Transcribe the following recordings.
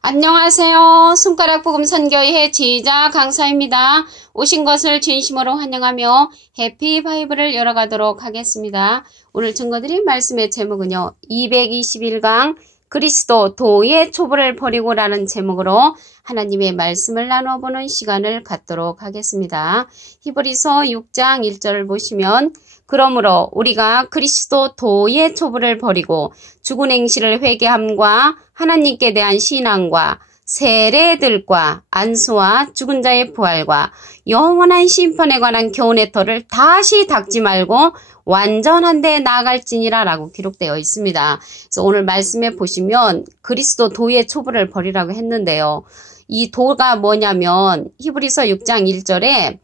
안녕하세요. 손가락 복음 선교회 지휘자 강사입니다. 오신 것을 진심으로 환영하며 해피 바이블을 열어가도록 하겠습니다. 오늘 증거드릴 말씀의 제목은요. 221강 그리스도 도의 초보를 버리고 라는 제목으로 하나님의 말씀을 나눠보는 시간을 갖도록 하겠습니다. 히브리서 6장 1절을 보시면 그러므로 우리가 그리스도 도의 초보를 버리고 죽은 행실을 회개함과 하나님께 대한 신앙과 세례들과 안수와 죽은 자의 부활과 영원한 심판에 관한 교훈의 터를 다시 닦지 말고 완전한 데 나아갈지니라 라고 기록되어 있습니다. 그래서 오늘 말씀에 보시면 그리스도 도의 초보를 버리라고 했는데요. 이 도가 뭐냐면 히브리서 6장 1절에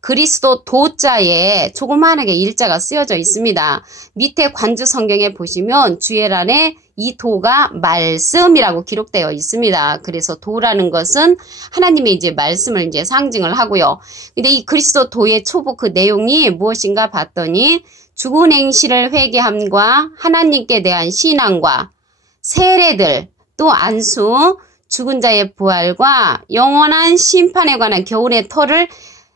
그리스도 도자에 조그만하게 일자가 쓰여져 있습니다. 밑에 관주 성경에 보시면 주예란에 이 도가 말씀이라고 기록되어 있습니다. 그래서 도라는 것은 하나님의 이제 말씀을 이제 상징을 하고요. 근데 이 그리스도 도의 초보 그 내용이 무엇인가 봤더니 죽은 행실을 회개함과 하나님께 대한 신앙과 세례들 또 안수 죽은 자의 부활과 영원한 심판에 관한 교훈의 터를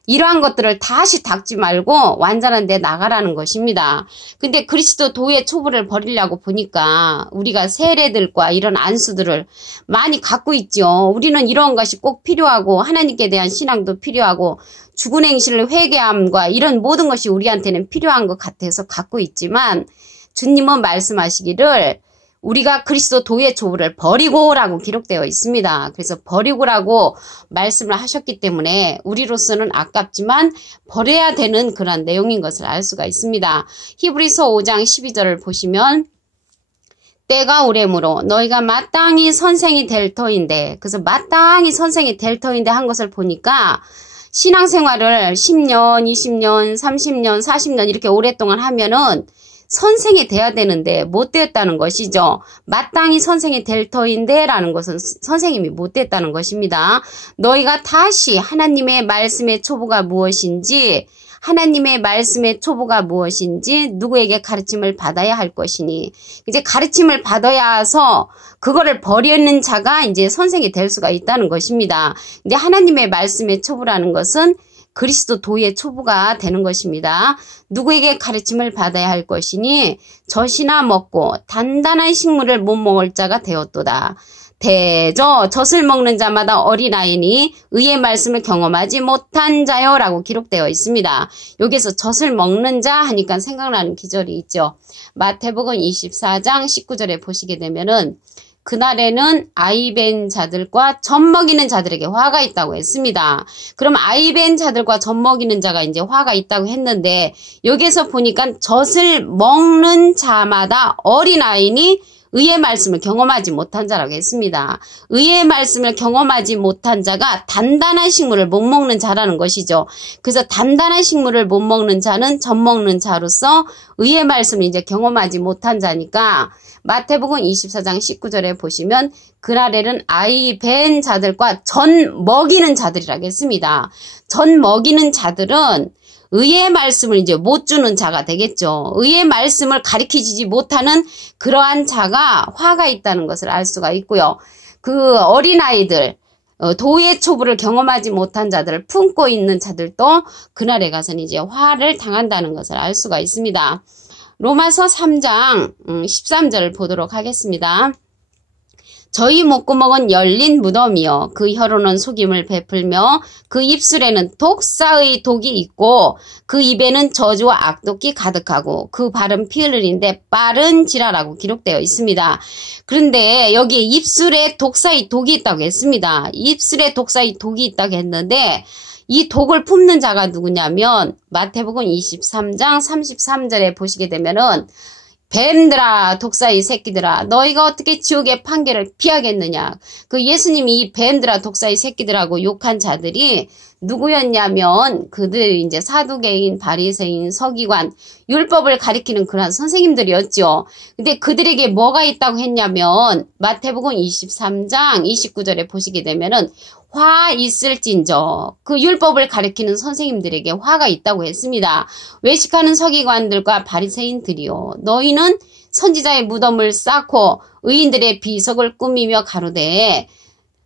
이러한 것들을 다시 닦지 말고 완전한 데 나가라는 것입니다. 근데 그리스도 도의 초보를 버리려고 보니까 우리가 세례들과 이런 안수들을 많이 갖고 있죠. 우리는 이런 것이 꼭 필요하고 하나님께 대한 신앙도 필요하고 죽은 행실을 회개함과 이런 모든 것이 우리한테는 필요한 것 같아서 갖고 있지만 주님은 말씀하시기를 우리가 그리스도 도의 초보를 버리고라고 기록되어 있습니다. 그래서 버리고라고 말씀을 하셨기 때문에 우리로서는 아깝지만 버려야 되는 그런 내용인 것을 알 수가 있습니다. 히브리서 5장 12절을 보시면 때가 오래므로 너희가 마땅히 선생이 될 터인데 그래서 마땅히 선생이 될 터인데 한 것을 보니까 신앙생활을 10년, 20년, 30년, 40년 이렇게 오랫동안 하면은 선생이 돼야 되는데 못 되었다는 것이죠. 마땅히 선생이 될 터인데 라는 것은 선생님이 못 됐다는 것입니다. 너희가 다시 하나님의 말씀의 초보가 무엇인지 하나님의 말씀의 초보가 무엇인지 누구에게 가르침을 받아야 할 것이니 이제 가르침을 받아야서 그거를 버리는 자가 이제 선생이 될 수가 있다는 것입니다. 이제 하나님의 말씀의 초보라는 것은 그리스도 도의 초보가 되는 것입니다. 누구에게 가르침을 받아야 할 것이니 젖이나 먹고 단단한 식물을 못 먹을 자가 되었도다. 대저 젖을 먹는 자마다 어린아이니 의의 말씀을 경험하지 못한 자요 라고 기록되어 있습니다. 여기서 젖을 먹는 자 하니까 생각나는 기절이 있죠. 마태복음 24장 19절에 보시게 되면은 그날에는 아이벤 자들과 젖 먹이는 자들에게 화가 있다고 했습니다. 그럼 아이벤 자들과 젖 먹이는 자가 이제 화가 있다고 했는데 여기에서 보니까 젖을 먹는 자마다 어린아이니 의의 말씀을 경험하지 못한 자라고 했습니다. 의의 말씀을 경험하지 못한 자가 단단한 식물을 못 먹는 자라는 것이죠. 그래서 단단한 식물을 못 먹는 자는 젖 먹는 자로서 의의 말씀을 이제 경험하지 못한 자니까 마태복음 24장 19절에 보시면 그날에는 아이 벤 자들과 전 먹이는 자들이라고 했습니다. 전 먹이는 자들은 의의 말씀을 이제 못 주는 자가 되겠죠. 의의 말씀을 가르치지 못하는 그러한 자가 화가 있다는 것을 알 수가 있고요. 그 어린아이들, 도의 초보를 경험하지 못한 자들을 품고 있는 자들도 그날에 가서는 이제 화를 당한다는 것을 알 수가 있습니다. 로마서 3장 13절을 보도록 하겠습니다. 저희 목구멍은 열린 무덤이요 그 혀로는 속임을 베풀며 그 입술에는 독사의 독이 있고 그 입에는 저주와 악독이 가득하고 그 발은 피 흘리는데 빠른 지라라고 기록되어 있습니다. 그런데 여기 입술에 독사의 독이 있다고 했습니다. 입술에 독사의 독이 있다고 했는데 이 독을 품는 자가 누구냐면 마태복음 23장 33절에 보시게 되면은 뱀들아 독사의 새끼들아 너희가 어떻게 지옥의 판결을 피하겠느냐. 그 예수님이 이 뱀들아 독사의 새끼들하고 욕한 자들이 누구였냐면 그들이 이제 사두개인, 바리새인, 서기관, 율법을 가리키는 그러한 선생님들이었죠. 근데 그들에게 뭐가 있다고 했냐면 마태복음 23장 29절에 보시게 되면은 화 있을진저 그 율법을 가리키는 선생님들에게 화가 있다고 했습니다. 외식하는 서기관들과 바리새인들이요 너희는 선지자의 무덤을 쌓고 의인들의 비석을 꾸미며 가로되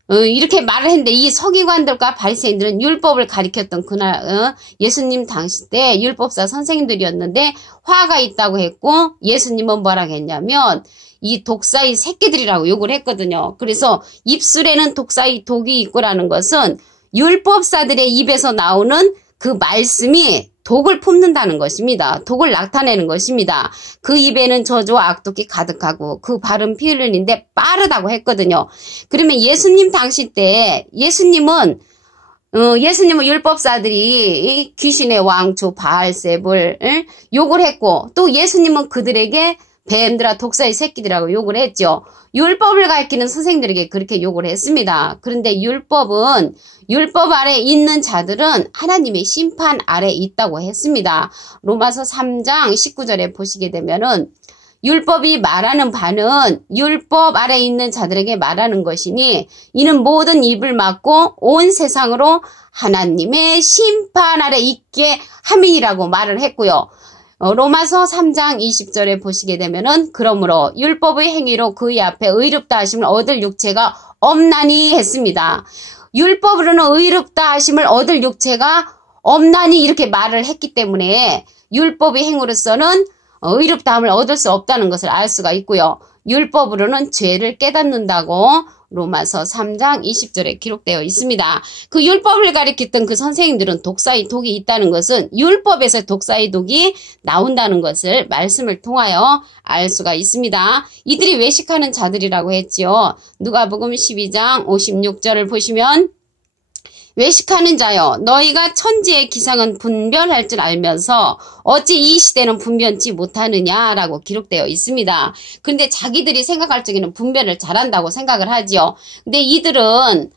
이렇게 말을 했는데 이 서기관들과 바리새인들은 율법을 가리켰던 그날 예수님 당시 때 율법사 선생님들이었는데 화가 있다고 했고 예수님은 뭐라고 했냐면 이 독사의 새끼들이라고 욕을 했거든요. 그래서 입술에는 독사의 독이 있고라는 것은 율법사들의 입에서 나오는 그 말씀이 독을 품는다는 것입니다. 독을 나타내는 것입니다. 그 입에는 저주와 악독이 가득하고 그 발은 피 흘리는데 빠르다고 했거든요. 그러면 예수님 당시 때 예수님은 율법사들이 귀신의 왕초 바알세불 욕을 했고 또 예수님은 그들에게 뱀들아 독사의 새끼들이라고 욕을 했죠. 율법을 가르치는 선생들에게 그렇게 욕을 했습니다. 그런데 율법 아래 있는 자들은 하나님의 심판 아래 있다고 했습니다. 로마서 3장 19절에 보시게 되면은 율법이 말하는 바는 율법 아래 있는 자들에게 말하는 것이니 이는 모든 입을 막고 온 세상으로 하나님의 심판 아래 있게 함이라고 말을 했고요. 로마서 3장 20절에 보시게 되면은 그러므로 율법의 행위로 그의 앞에 의롭다 하심을 얻을 육체가 없나니 했습니다. 율법으로는 의롭다 하심을 얻을 육체가 없나니 이렇게 말을 했기 때문에 율법의 행위로서는 의롭다함을 얻을 수 없다는 것을 알 수가 있고요. 율법으로는 죄를 깨닫는다고 로마서 3장 20절에 기록되어 있습니다. 그 율법을 가리켰던 그 선생님들은 독사의 독이 있다는 것은 율법에서 독사의 독이 나온다는 것을 말씀을 통하여 알 수가 있습니다. 이들이 외식하는 자들이라고 했지요. 누가복음 12장 56절을 보시면 외식하는 자여 너희가 천지의 기상은 분별할 줄 알면서 어찌 이 시대는 분변치 못하느냐라고 기록되어 있습니다. 그런데 자기들이 생각할 적에는 분별을 잘한다고 생각을 하지요. 근데 이들은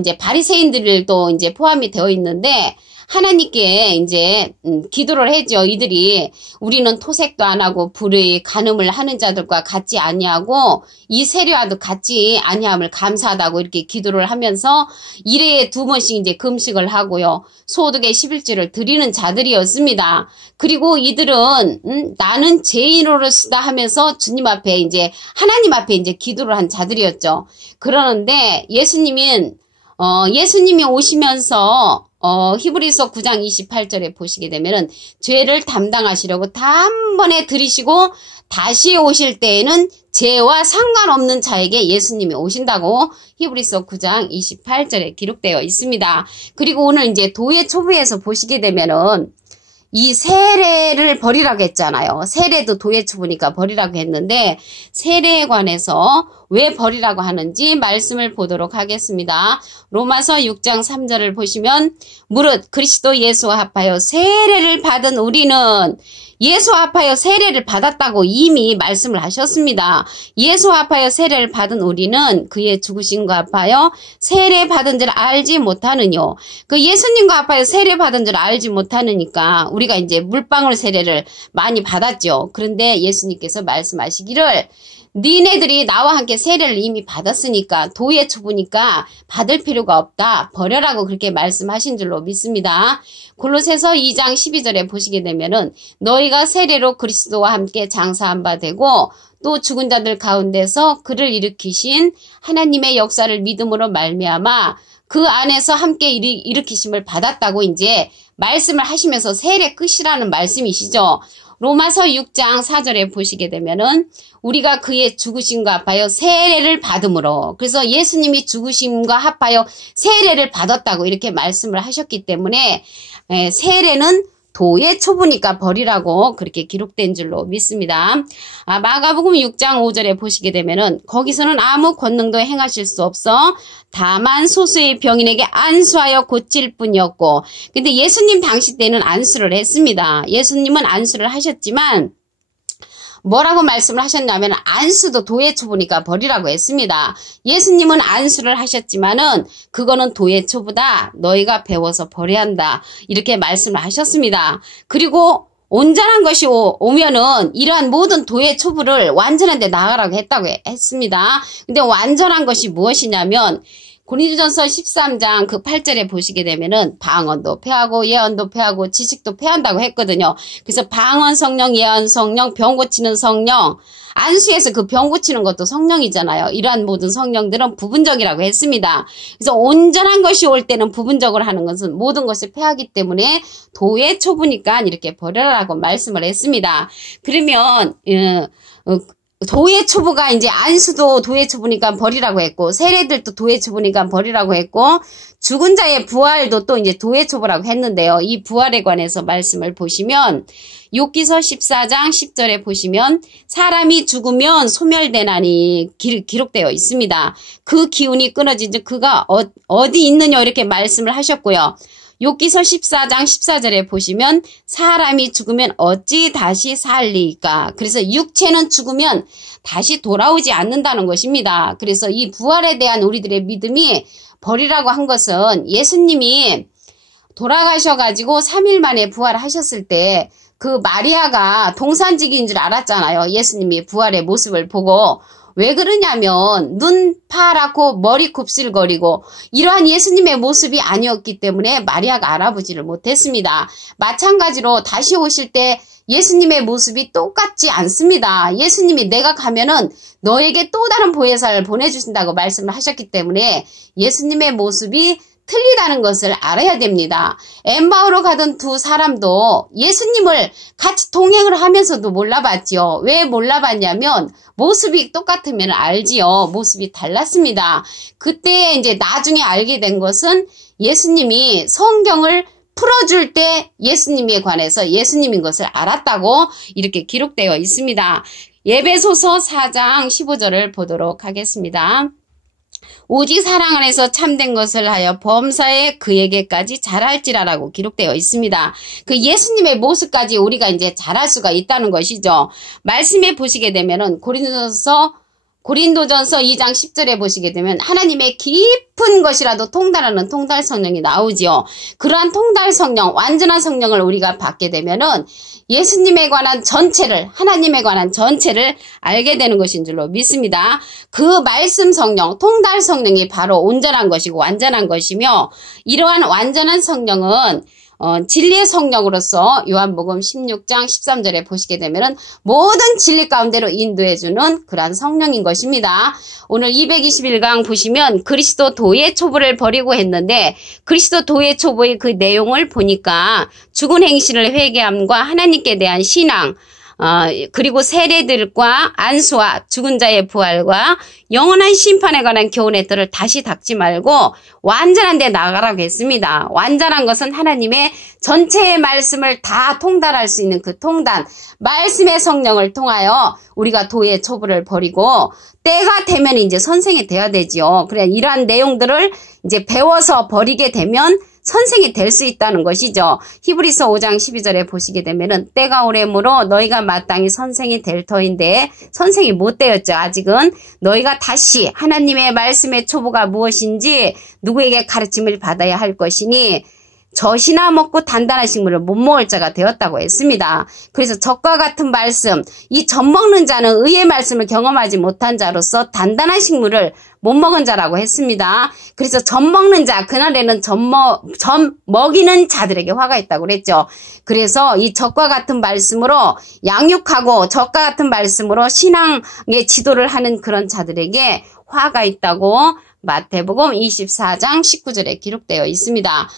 이제 바리새인들도 이제 포함이 되어 있는데 하나님께 이제 기도를 했죠. 이들이 우리는 토색도 안 하고 불의 간음을 하는 자들과 같지 아니하고 이 세례와도 같지 아니함을 감사하다고 이렇게 기도를 하면서 1회에 2번씩 이제 금식을 하고요. 소득의 11조를 드리는 자들이었습니다. 그리고 이들은 나는 죄인으로서다 하면서 주님 앞에 이제 하나님 앞에 이제 기도를 한 자들이었죠. 그러는데 예수님이 오시면서 히브리서 9장 28절에 보시게 되면은 죄를 담당하시려고 단번에 들이시고 다시 오실 때에는 죄와 상관없는 자에게 예수님이 오신다고 히브리서 9장 28절에 기록되어 있습니다. 그리고 오늘 이제 도의 초부에서 보시게 되면은 이 세례를 버리라고 했잖아요. 세례도 도의 초부니까 버리라고 했는데 세례에 관해서 왜 버리라고 하는지 말씀을 보도록 하겠습니다. 로마서 6장 3절을 보시면 무릇 그리스도 예수와 합하여 세례를 받은 우리는 예수와 합하여 세례를 받았다고 이미 말씀을 하셨습니다. 예수와 합하여 세례를 받은 우리는 그의 죽으심과 합하여 세례 받은 줄 알지 못하느뇨. 그 예수님과 합하여 세례 받은 줄 알지 못하느니까 우리가 이제 물방울 세례를 많이 받았죠. 그런데 예수님께서 말씀하시기를 니네들이 나와 함께 세례를 이미 받았으니까 도의 초부니까 받을 필요가 없다. 버려라고 그렇게 말씀하신 줄로 믿습니다. 골로새서 2장 12절에 보시게 되면은 너희가 세례로 그리스도와 함께 장사한 바 되고 또 죽은 자들 가운데서 그를 일으키신 하나님의 역사를 믿음으로 말미암아 그 안에서 함께 일으키심을 받았다고 이제 말씀을 하시면서 세례 끝이라는 말씀이시죠. 로마서 6장 4절에 보시게 되면은 우리가 그의 죽으심과 합하여 세례를 받음으로 그래서 예수님이 죽으심과 합하여 세례를 받았다고 이렇게 말씀을 하셨기 때문에 세례는 도의 초부니까 버리라고 그렇게 기록된 줄로 믿습니다. 마가복음 6장 5절에 보시게 되면은 거기서는 아무 권능도 행하실 수 없어 다만 소수의 병인에게 안수하여 고칠 뿐이었고 근데 예수님 당시 때는 안수를 했습니다. 예수님은 안수를 하셨지만 뭐라고 말씀을 하셨냐면 안수도 도의 초부니까 버리라고 했습니다. 예수님은 안수를 하셨지만은 그거는 도의 초부다. 너희가 배워서 버려야 한다. 이렇게 말씀을 하셨습니다. 그리고 온전한 것이 오면은 이러한 모든 도의 초부를 완전한 데 나가라고 했다고 했습니다. 근데 완전한 것이 무엇이냐면 고린도전서 13장 그 8절에 보시게 되면은 방언도 폐하고 예언도 폐하고 지식도 폐한다고 했거든요. 그래서 방언 성령, 예언 성령, 병 고치는 성령, 안수에서 그 병 고치는 것도 성령이잖아요. 이러한 모든 성령들은 부분적이라고 했습니다. 그래서 온전한 것이 올 때는 부분적으로 하는 것은 모든 것이 폐하기 때문에 도의 초부니까 이렇게 버려라라고 말씀을 했습니다. 그러면 도의 초부가 이제 안수도 도의 초부니까 버리라고 했고, 세례들도 도의 초부니까 버리라고 했고, 죽은 자의 부활도 또 이제 도의 초부라고 했는데요. 이 부활에 관해서 말씀을 보시면 욥기서 14장 10절에 보시면 사람이 죽으면 소멸되나니 기록되어 있습니다. 그 기운이 끊어진 즉 그가 어디 있느냐 이렇게 말씀을 하셨고요. 욥기서 14장 14절에 보시면 사람이 죽으면 어찌 다시 살리까. 그래서 육체는 죽으면 다시 돌아오지 않는다는 것입니다. 그래서 이 부활에 대한 우리들의 믿음이 버리라고 한 것은 예수님이 돌아가셔가지고 3일 만에 부활하셨을 때 그 마리아가 동산지기인 줄 알았잖아요. 예수님이 부활의 모습을 보고. 왜 그러냐면 눈 파랗고 머리 곱슬거리고 이러한 예수님의 모습이 아니었기 때문에 마리아가 알아보지를 못했습니다. 마찬가지로 다시 오실 때 예수님의 모습이 똑같지 않습니다. 예수님이 내가 가면은 너에게 또 다른 보혜사를 보내주신다고 말씀을 하셨기 때문에 예수님의 모습이 틀리다는 것을 알아야 됩니다. 엠마오로 가던 두 사람도 예수님을 같이 동행을 하면서도 몰라봤지요. 왜 몰라봤냐면 모습이 똑같으면 알지요. 모습이 달랐습니다. 그때 이제 나중에 알게 된 것은 예수님이 성경을 풀어줄 때 예수님에 관해서 예수님인 것을 알았다고 이렇게 기록되어 있습니다. 에베소서 4장 15절을 보도록 하겠습니다. 오직 사랑 안에서 참된 것을 하여 범사에 그에게까지 잘할지라라고 기록되어 있습니다. 그 예수님의 모습까지 우리가 이제 잘할 수가 있다는 것이죠. 말씀에 보시게 되면은 고린도전서 2장 10절에 보시게 되면 하나님의 깊은 것이라도 통달하는 통달 성령이 나오지요. 그러한 통달 성령, 완전한 성령을 우리가 받게 되면은 예수님에 관한 전체를, 하나님에 관한 전체를 알게 되는 것인 줄로 믿습니다. 그 말씀 성령, 통달 성령이 바로 온전한 것이고 완전한 것이며 이러한 완전한 성령은 진리의 성령으로서 요한복음 16장 13절에 보시게 되면은 모든 진리 가운데로 인도해주는 그러한 성령인 것입니다. 오늘 221강 보시면 그리스도 도의 초부를 버리고 했는데 그리스도 도의 초부의 그 내용을 보니까 죽은 행실을 회개함과 하나님께 대한 신앙, 그리고 세례들과 안수와 죽은 자의 부활과 영원한 심판에 관한 교훈의 뜰을 다시 닫지 말고 완전한 데 나가라고 했습니다. 완전한 것은 하나님의 전체의 말씀을 다 통달할 수 있는 그 통단, 말씀의 성령을 통하여 우리가 도의 초부를 버리고 때가 되면 이제 선생이 되어야 되지요. 그래 이러한 내용들을 이제 배워서 버리게 되면 선생이 될 수 있다는 것이죠. 히브리서 5장 12절에 보시게 되면은 때가 오래므로 너희가 마땅히 선생이 될 터인데 선생이 못 되었죠. 아직은 너희가 다시 하나님의 말씀의 초보가 무엇인지 누구에게 가르침을 받아야 할 것이니 젖이나 먹고 단단한 식물을 못 먹을 자가 되었다고 했습니다. 그래서 젖과 같은 말씀, 이 젖 먹는 자는 의의 말씀을 경험하지 못한 자로서 단단한 식물을 못 먹은 자라고 했습니다. 그래서 젖 먹는 자, 그날에는 젖 먹이는 자들에게 화가 있다고 그랬죠. 그래서 이 젖과 같은 말씀으로 양육하고 젖과 같은 말씀으로 신앙의 지도를 하는 그런 자들에게 화가 있다고 마태복음 24장 19절에 기록되어 있습니다.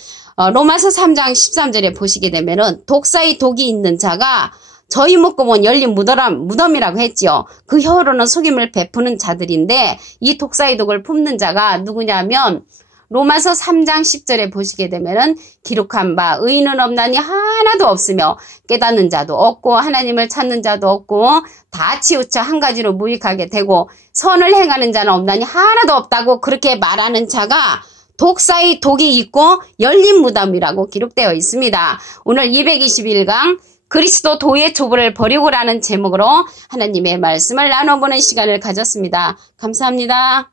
로마서 3장 13절에 보시게 되면은 독사의 독이 있는 자가 저희 목구멍은 열린 무덤이라고 했지요. 그 혀로는 속임을 베푸는 자들인데 이 독사의 독을 품는 자가 누구냐면 로마서 3장 10절에 보시게 되면은 기록한 바 의인은 없나니 하나도 없으며 깨닫는 자도 없고 하나님을 찾는 자도 없고 다 치우쳐 한 가지로 무익하게 되고 선을 행하는 자는 없나니 하나도 없다고 그렇게 말하는 자가 독사의 독이 있고 열린 무덤이라고 기록되어 있습니다. 오늘 221강 그리스도 도의 초부를 버리고라는 제목으로 하나님의 말씀을 나눠보는 시간을 가졌습니다. 감사합니다.